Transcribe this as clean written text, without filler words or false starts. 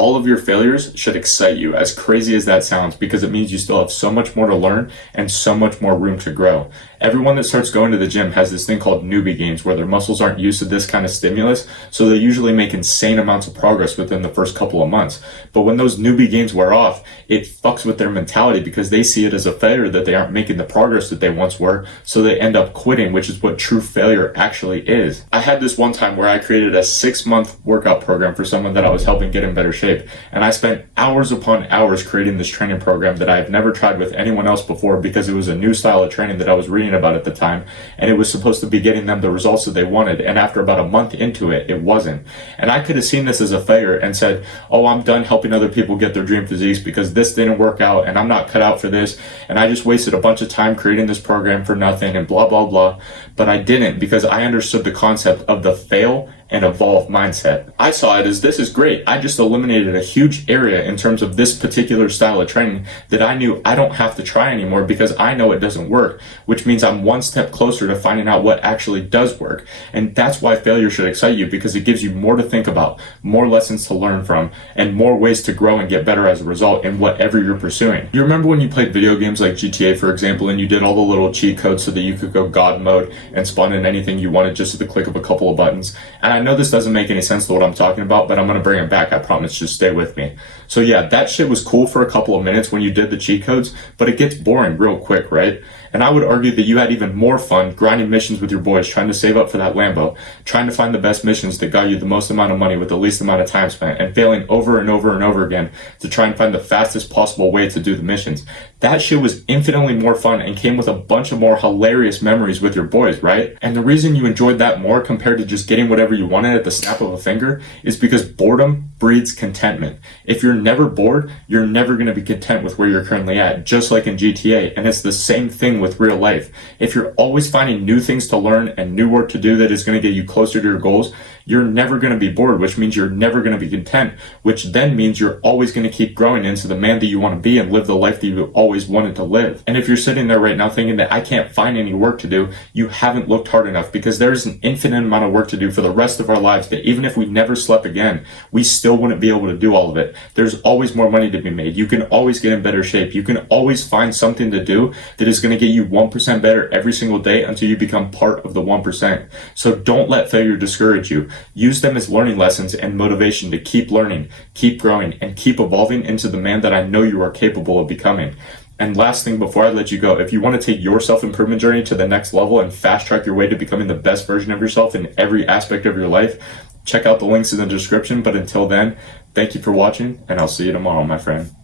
all of your failures should excite you, as crazy as that sounds, because it means you still have so much more to learn and so much more room to grow. Everyone that starts going to the gym has this thing called newbie gains, where their muscles aren't used to this kind of stimulus, so they usually make insane amounts of progress within the first couple of months. But when those newbie gains wear off, it fucks with their mentality because they see it as a failure that they aren't making the progress that they once were, so they end up quitting, which is what true failure actually is. I had this one time where I created a 6-month workout program for someone that I was helping get in better shape, and I spent hours upon hours creating this training program that I have never tried with anyone else before, because it was a new style of training that I was reading about at the time, and it was supposed to be getting them the results that they wanted, and after about a month into it, it wasn't. And I could have seen this as a failure and said, oh, I'm done helping other people get their dream physiques because this didn't work out and I'm not cut out for this, and I just wasted a bunch of time creating this program for nothing and blah blah blah. But I didn't, because I understood the concept of the fail and evolve mindset. I saw it as, this is great. I just eliminated a huge area in terms of this particular style of training that I knew I don't have to try anymore because I know it doesn't work, which means I'm one step closer to finding out what actually does work. And that's why failure should excite you, because it gives you more to think about, more lessons to learn from, and more ways to grow and get better as a result in whatever you're pursuing. You remember when you played video games like GTA, for example, and you did all the little cheat codes so that you could go God mode and spawn in anything you wanted just at the click of a couple of buttons? And I know this doesn't make any sense to what I'm talking about, but I'm going to bring it back, I promise. Just stay with me. So yeah, that shit was cool for a couple of minutes when you did the cheat codes, but it gets boring real quick, right? And I would argue that you had even more fun grinding missions with your boys, trying to save up for that Lambo, trying to find the best missions that got you the most amount of money with the least amount of time spent, and failing over and over and over again to try and find the fastest possible way to do the missions. That shit was infinitely more fun and came with a bunch of more hilarious memories with your boys, right? And the reason you enjoyed that more compared to just getting whatever you wanted at the snap of a finger is because boredom breeds contentment. If you're never bored, you're never going to be content with where you're currently at, just like in GTA. And it's the same thing with real life. If you're always finding new things to learn and new work to do that is going to get you closer to your goals, you're never going to be bored, which means you're never going to be content, which then means you're always going to keep growing into the man that you want to be and live the life that you always wanted to live. And if you're sitting there right now thinking that I can't find any work to do, you haven't looked hard enough, because there's an infinite amount of work to do for the rest of our lives that even if we never slept again, we still wouldn't be able to do all of it. There's always more money to be made. You can always get in better shape. You can always find something to do that is going to get you 1% better every single day until you become part of the 1%. So don't let failure discourage you. Use them as learning lessons and motivation to keep learning, keep growing, and keep evolving into the man that I know you are capable of becoming. And last thing before I let you go, if you want to take your self-improvement journey to the next level and fast track your way to becoming the best version of yourself in every aspect of your life, check out the links in the description. But until then, thank you for watching, and I'll see you tomorrow, my friend.